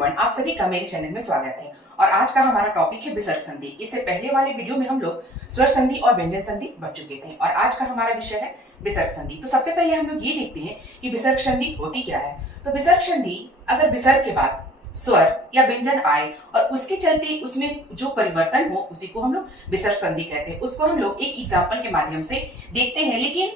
आप सभी का मेरे चैनल में स्वागत है। और आज का हमारा टॉपिक है विसर्ग संधि। इससे पहले वाले वीडियो में हम लोग स्वर संधि और व्यंजन संधि पढ़ चुके थे और आज का हमारा विषय है विसर्ग संधि। तो सबसे पहले हम लोग ये देखते हैं कि विसर्ग संधि होती क्या है। तो विसर्ग संधि अगर विसर्ग के बाद स्वर या व्यंजन आए और उसके चलते उसमें जो परिवर्तन हो उसी को हम लोग विसर्ग संधि कहते हैं। उसको हम लोग एक एग्जाम्पल के माध्यम से देखते हैं, लेकिन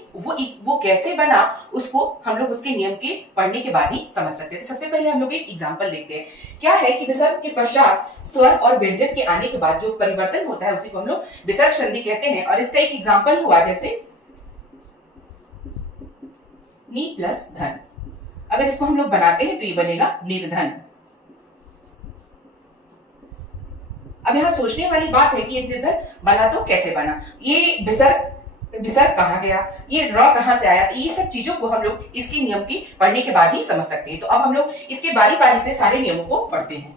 वो कैसे बना उसको हम लोग उसके नियम के पढ़ने के बाद ही समझ सकते हैं। तो सबसे पहले हम लोग एक एग्जाम्पल देखते हैं। क्या है कि विसर्ग के पश्चात स्वर और व्यंजन के आने के बाद जो परिवर्तन होता है उसी को हम लोग विसर्ग संधि कहते हैं। और इसका एक एग्जाम्पल हुआ जैसे नी प्लस धन। अगर इसको हम लोग बनाते हैं तो ये बनेगा निर्धन। अब यहाँ सोचने वाली बात है कि ये निर्धन बना तो कैसे बना, ये विसर्ग कहाँ गया, ये र कहाँ से आया। ये सब चीजों को हम लोग इसके नियम की पढ़ने के बाद ही समझ सकते हैं। तो अब हम लोग इसके बारी बारी से सारे नियमों को पढ़ते हैं।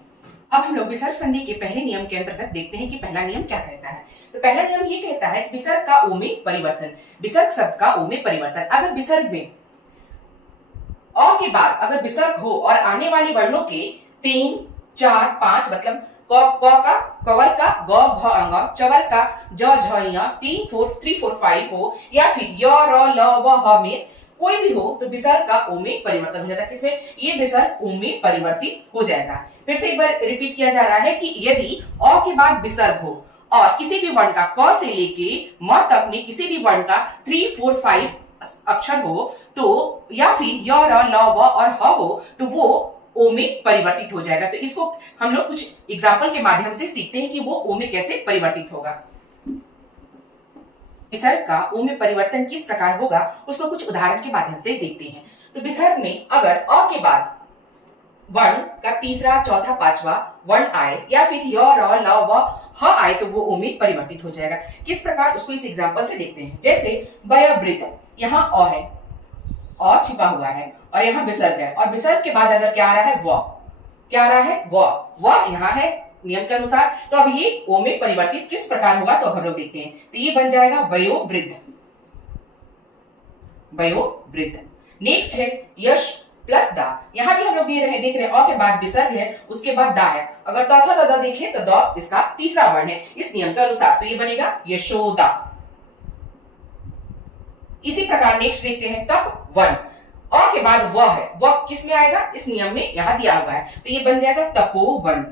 अब हम लोग विसर्ग संधि के पहले नियम के अंतर्गत देखते हैं कि पहला नियम क्या कहता है। तो पहला नियम ये कहता है कि विसर्ग का ओ में परिवर्तन। विसर्ग शब्द का ओ में परिवर्तन। अगर विसर्ग में अ के बाद अगर विसर्ग हो और आने वाले वर्णों के 3, 4, 5 मतलब क का कवर का ग घ अंग, चवर का ज झ ञ 3 4 5 हो या फिर य र ल व ह में कोई भी हो तो विसर्ग का ओ में परिवर्तन हो जाता है। किसमें? ये विसर्ग ओ में परिवर्तित हो जाएगा। फिर से एक बार रिपीट किया जा रहा है कि यदि अ के बाद विसर्ग हो और किसी भी वर्ण का क से लेके म तक में किसी भी वर्ण का 3 4 5 अक्षर हो तो या फिर य र ल व और ह हो तो वो ओ में परिवर्तित हो जाएगा। तो इसको हम लोग कुछ एग्जाम्पल के माध्यम से सीखते हैं कि वो ओ में कैसे परिवर्तित होगा। विसर्ग का ओ में परिवर्तन किस प्रकार होगा उसको कुछ उदाहरण के माध्यम से देखते हैं। तो विसर्ग में अगर अ के बाद वर्ण का तीसरा, चौथा, पांचवा वर्ण आए या फिर य र ल व ह आए तो वो ओ में परिवर्तित हो जाएगा। किस प्रकार उसको इस एग्जाम्पल से देखते हैं। जैसे वयोवृद्ध, यहाँ अ है, अ छिपा हुआ है और यहाँ विसर्ग है और विसर्ग के बाद अगर क्या आ रहा है व, क्या आ रहा है व यहाँ है नियम के अनुसार। तो अब ये ओ में परिवर्तित किस प्रकार होगा तो अब हम लोग देखते हैं। तो ये बन जाएगा वयोवृद्ध। वयोवृद्ध। नेक्स्ट है यश प्लस दा। यहाँ भी हम लोग देख रहे हैं अ के बाद विसर्ग है उसके बाद दा है। अगर तथा ददा देखें तो द इसका तीसरा वर्ण है इस नियम के अनुसार, तो ये बनेगा यशोदा। इसी प्रकार नेक्स्ट देखते हैं तप वन। अ के बाद व है, व किस में आएगा इस नियम में यहाँ दिया हुआ है तो ये बन जाएगा तपोवन।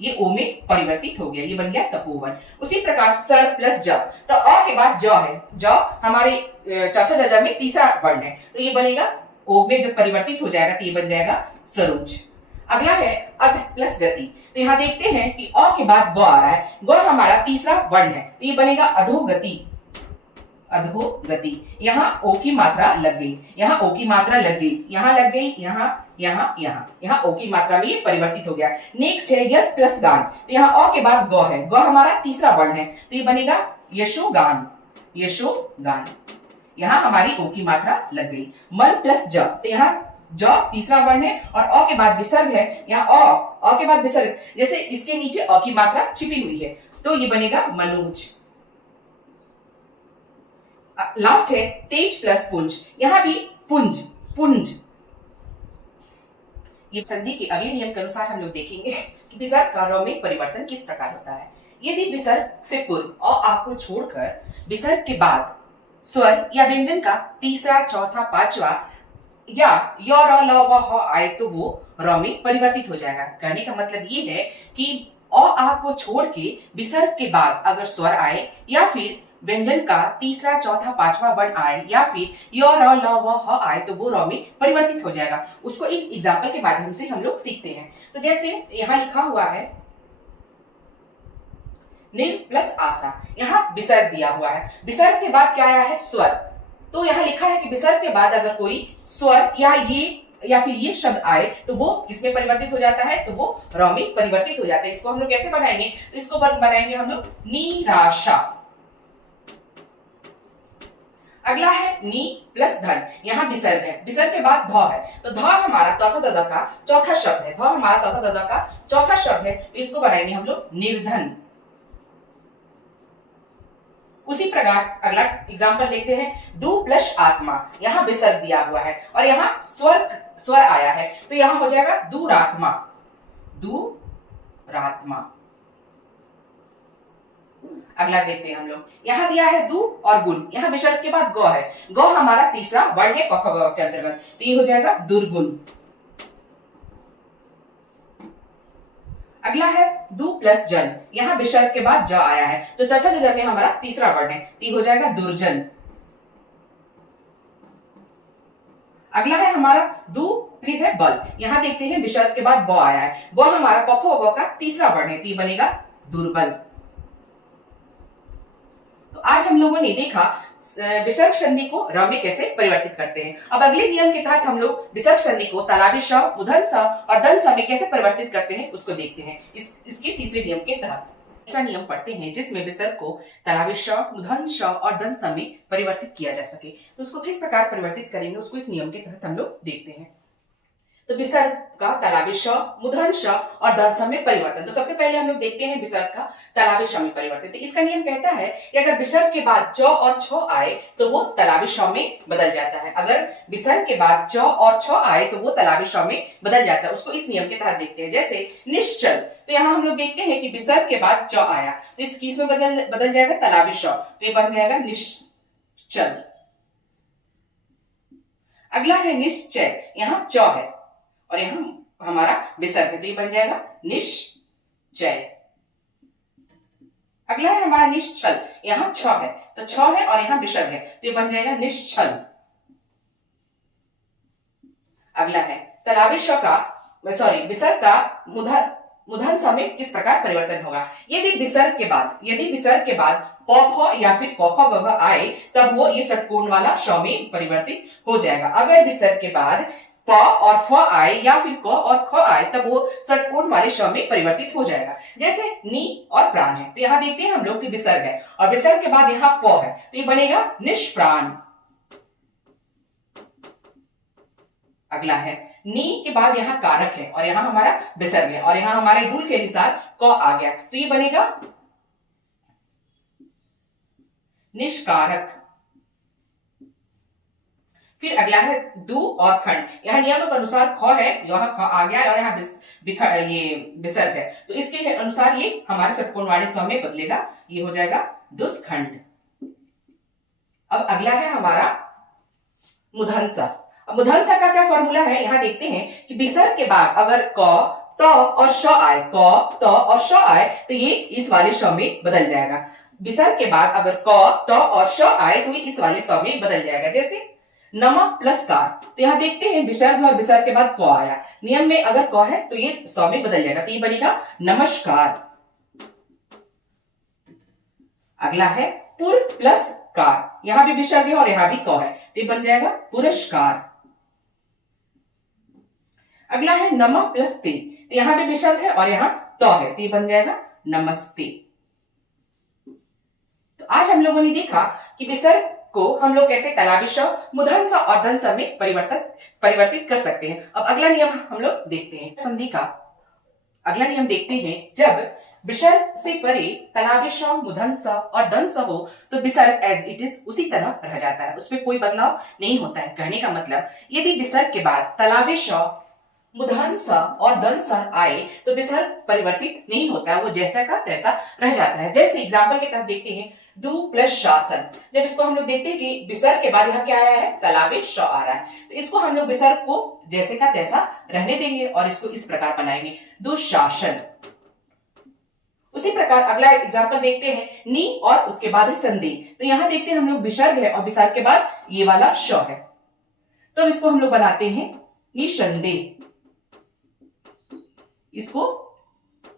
ये ओ में परिवर्तित हो गया, ये बन गया तपोवन। उसी प्रकार सर प्लस ज। तो अ के बाद ज है, ज हमारे चाचा जजा में तीसरा वर्ण है तो ये बनेगा ओ में जब परिवर्तित हो जाएगा तो ये बन जाएगा सरोज। अगला है अध प्लस गति। तो यहाँ देखते हैं कि अ के बाद ग आ रहा है, ग हमारा तीसरा वर्ण है तो ये बनेगा अधोगति। अधोगति। यहाँ ओ की मात्रा लग गई, यहाँ ओ की मात्रा लग गई, यहाँ लग गई, यहाँ ओ की मात्रा में ये परिवर्तित हो गया। नेक्स्ट है यश प्लस गान। तो यहाँ अ के बाद ग है, ग हमारा तीसरा वर्ण है तो ये बनेगा यशोगान। यशोगान। यहाँ हमारी ओ की मात्रा लग गई। मन प्लस ज। तो यहाँ ज तीसरा वर्ण है और अ के बाद विसर्ग है, यहाँ अ के बाद विसर्ग, जैसे इसके नीचे अ की मात्रा छिपी हुई है तो ये बनेगा मनोज। लास्ट है तेज प्लस पुंज। यहाँ भी पुंज, पुंज। ये संधि के अगले नियम के अनुसार हम लोग देखेंगे कि विसर्ग का र में परिवर्तन किस प्रकार होता है। यदि विसर्ग से पूर्व अ आ को छोड़कर विसर्ग के बाद स्वर या व्यंजन का तीसरा, चौथा, पांचवा या य र ल व ह आए तो वो र में परिवर्तित हो जाएगा। कहने का मतलब ये है कि अ आ को छोड़ के विसर्ग के बाद अगर स्वर आए या फिर व्यंजन का तीसरा, चौथा, पांचवा वर्ण आए या फिर य र ल व ह आए तो वो र में परिवर्तित हो जाएगा। उसको एक एग्जाम्पल के माध्यम से हम लोग सीखते हैं। तो जैसे यहाँ लिखा हुआ है निर प्लस आशा, यहाँ विसर्ग दिया हुआ है, विसर्ग के बाद क्या आया है स्वर। तो यहाँ लिखा है कि विसर्ग के बाद अगर कोई स्वर या फिर ये शब्द आए तो वो किसमें परिवर्तित हो जाता है तो वो र में परिवर्तित हो जाता है। इसको हम लोग कैसे बनाएंगे तो इसको बनाएंगे हम लोग निराशा। अगला है नी प्लस धन। यहाँ विसर्ग है, विसर्ग के बाद ध है तो ध हमारा तथा ददा का चौथा शब्द है, ध हमारा तथा ददा का चौथा शब्द है तो इसको बनाएंगे हम लोग निर्धन। उसी प्रकार अगला एग्जाम्पल देखते हैं दु प्लस आत्मा। यहाँ विसर्ग दिया हुआ है और यहाँ स्वर आया है तो यहाँ हो जाएगा दुरात्मा। दूरात्मा। अगला देखते हैं हम लोग, यहां दिया है दू और गुण, यहां विसर्ग के बाद गौ है, गौ हमारा तीसरा वर्ड है क ख ग के अंतर्गत, तो ये हो जाएगा दुर्गुण। अगला है दू प्लस जन, यहां विसर्ग के बाद ज आया है, तो चचा जजर में हमारा तीसरा वर्ड है, तो ये हो जाएगा दुर्जन। अगला है हमारा दू फिर है बल, यहां देखते हैं विसर्ग के बाद ब आया है, ब हमारा क ख ग का तीसरा वर्ड है, तो ये बनेगा दुर्बल। तो आज हम लोगों ने देखा विसर्ग संधि को र में कैसे परिवर्तित करते हैं। अब अगले नियम के तहत हम लोग विसर्ग संधि को तालाबी श, मूर्धन्य स और दंत स में कैसे परिवर्तित करते हैं उसको देखते हैं। इसके तीसरे नियम के तहत तीसरा नियम पढ़ते हैं जिसमें विसर्ग को तालाबी श, मूर्धन्य श और दंत स में परिवर्तित किया जा सके। तो उसको किस प्रकार परिवर्तित करेंगे उसको इस नियम के तहत हम लोग देखते हैं। तो विसर्ग का तालाबी श, मूर्धन्य श और दंत स में परिवर्तन। तो सबसे पहले हम लोग देखते हैं विसर्ग का तालाबी श में परिवर्तन। तो इसका नियम कहता है कि अगर विसर्ग के बाद च और छ आए तो वो तालाबी श में बदल जाता है। अगर विसर्ग के बाद च और छ आए तो वो तालाबी श में बदल जाता है। उसको इस नियम के तहत देखते हैं। जैसे निश्चल, तो यहाँ हम लोग देखते हैं कि विसर्ग के बाद च आया तो इस किस में बदल जाएगा तालाबी श, तो ये बन जाएगा निश्चल। अगला है निश्चय, यहाँ च है और यहाँ हमारा विसर्ग है, तो ये बन जाएगा निश्चय। अगला है हमारा निश्चल, यहाँ छ है तो छ है और यहाँ विसर्ग है, तो ये बन जाएगा निश्चल। अगला है तालाबी श का विसर्ग का मूर्धन्य स में किस प्रकार परिवर्तन होगा। यदि विसर्ग के बाद प फ या फिर क ख ग घ आए तब वो ये षटकोण वाला श में परिवर्तित हो जाएगा। अगर विसर्ग के बाद प और फ आए या फिर क और ख आए तब वो षटकोण वाले श में परिवर्तित हो जाएगा। जैसे नी और प्राण है, तो यहाँ देखते हैं हम लोग कि विसर्ग है और विसर्ग के बाद यहाँ प है, तो ये बनेगा निष्प्राण। अगला है नी के बाद यहाँ कारक है और यहाँ हमारा विसर्ग है और यहाँ हमारे रूल के अनुसार क आ गया, तो ये बनेगा निष्कारक। फिर अगला है दू और खंड, यहाँ नियमों के अनुसार ख है, यहाँ ख आ गया और यहाँ ये विसर्ग है, तो इसके अनुसार ये हमारे षटकोण वाले स में बदलेगा, ये हो जाएगा दुष्खंड। अब अगला है हमारा मूर्धन्य स। अब मूर्धन्य स का क्या फॉर्मूला है, यहाँ देखते हैं कि विसर्ग के बाद अगर क, त और श आए, क, त और श आए तो ये इस वाले श में बदल जाएगा। विसर्ग के बाद अगर क, त और श आए तो ये इस वाले स में बदल जाएगा। जैसे नमक प्लस कार, तो यहाँ देखते हैं विसर्ग और विसर्ग के बाद क आया, नियम में अगर क है तो ये स में बदल जाएगा, तो ये बनेगा नमस्कार। अगला है पुर प्लस कार, यहाँ भी विसर्ग है और यहाँ भी क है, तो ये बन जाएगा पुरस्कार। अगला है नमः प्लस ते, तो यहाँ भी विसर्ग है और यहाँ त है, तो ये बन जाएगा नमस्ते। तो आज हम लोगों ने देखा कि विसर्ग को हम लोग कैसे तालाबी श, मूर्धन्य स और दंत स में परिवर्तित कर सकते हैं। अब अगला नियम हम लोग देखते हैं संधि का। अगला नियम देखते हैं, जब विसर्ग से परे तालाबी श, मूर्धन्य स और दंत स हो तो विसर्ग एज इट इज उसी तरह रह जाता है, उसमें कोई बदलाव नहीं होता है। कहने का मतलब यदि विसर्ग के बाद तालाबी श, मूर्धन्य स और दंत स आए तो विसर्ग परिवर्तित नहीं होता है, वो जैसा का तैसा रह जाता है। जैसे एग्जाम्पल के तहत देखते हैं दू प्लस शासन, जब इसको हम लोग देखते हैं कि विसर्ग के बाद यहाँ क्या आया है, तालाबी श आ रहा है, तो इसको हम लोग विसर्ग को जैसे का तैसा रहने देंगे और इसको इस प्रकार बनाएंगे दुशासन। उसी प्रकार अगला एग्जाम्पल देखते हैं नी और उसके बाद है संधि, तो यहाँ देखते हैं हम लोग विसर्ग है और विसर्ग के बाद ये वाला श है, तो इसको हम लोग बनाते हैं निसंदेह। इसको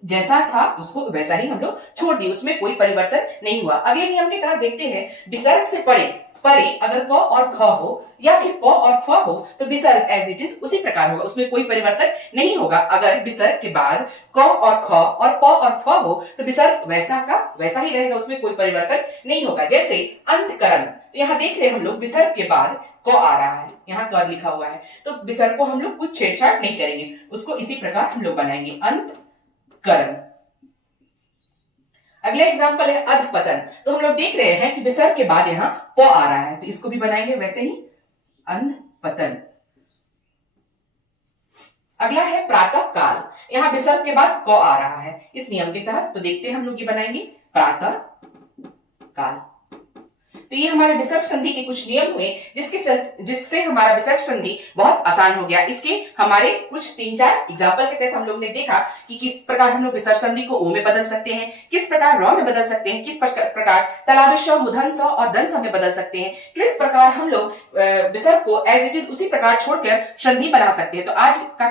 जैसा था उसको वैसा ही हम लोग छोड़ दिए, उसमें कोई परिवर्तन नहीं हुआ। अगले नियम के तहत देखते हैं विसर्ग से परे अगर क और ख हो या फिर प और फ हो तो विसर्ग एज इट इज उसी प्रकार होगा, उसमें कोई परिवर्तन नहीं होगा। अगर विसर्ग के बाद क और ख और प और फ हो तो विसर्ग वैसा का वैसा ही रहेगा, उसमें कोई परिवर्तन नहीं होगा। जैसे अंतकरण, तो यहाँ देख रहे हैं हम लोग विसर्ग के बाद क आ रहा है, यहाँ क लिखा हुआ है, तो विसर्ग को हम लोग कुछ छेड़छाड़ नहीं करेंगे, उसको इसी प्रकार हम लोग बनाएंगे अंतकरण। अगला एग्जाम्पल है अधपतन, तो हम लोग देख रहे हैं कि विसर्ग के बाद यहाँ प आ रहा है, तो इसको भी बनाएंगे वैसे ही अंधपतन। अगला है प्रातः काल। यहाँ विसर्ग के बाद क आ रहा है इस नियम के तहत, तो देखते हैं हम लोग ये बनाएंगे प्रातः काल। तो ये हमारे विसर्ग संधि के कुछ नियम हुए जिससे हमारा विसर्ग संधि बहुत आसान हो गया। इसके हमारे कुछ 3-4 एग्जाम्पल के तहत हम लोग ने देखा कि किस प्रकार हम लोग विसर्ग संधि को ओ में बदल सकते हैं, किस प्रकार र में बदल सकते हैं, किस प्रकार तलादश मूर्धन्य स और दंस में बदल सकते हैं, किस प्रकार हम लोग विसर्ग को एज इट इज उसी प्रकार छोड़कर संधि बना सकते हैं। तो आज का